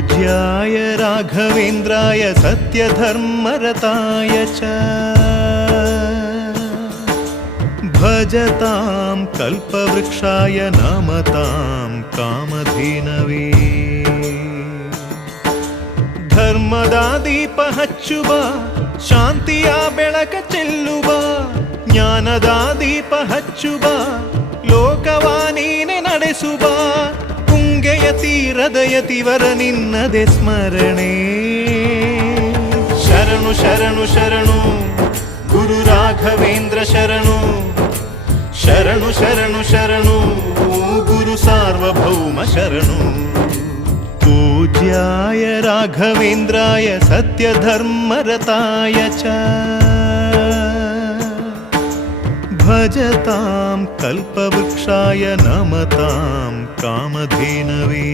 पूज्याय राघवेन्द्राय सत्यधर्मरताय च भजतां कल्पवृक्षाय नमतां कामधेनवे ಧರ್ಮದ ದೀಪ ಹಚ್ಚುವ ಶಾಂತಿಯ ಬೆಳಕ ಚೆಲ್ಲುವ ಜ್ಞಾನದ ದೀಪ ಹಚ್ಚುವ ಲೋಕವ ನೀನೆ ನಡೆಸುವ ತುಂಗೆಯ ತೀರದ ಯತಿವರ ನಿನ್ನದೆ ಸ್ಮರಣೆ ಶರಣು ಶರಣು ಶರಣು ಗುರು ರಾಘವೇಂದ್ರ ಶರಣು ಶರಣು ಶರಣು ಶರಣು ಗುರು ಸಾರ್ವಭೌಮ ಶರಣು पूज्याय राघवेन्द्राय सत्यधर्मरताय च भजतां कल्पवृक्षाय नमतां कामधेनवे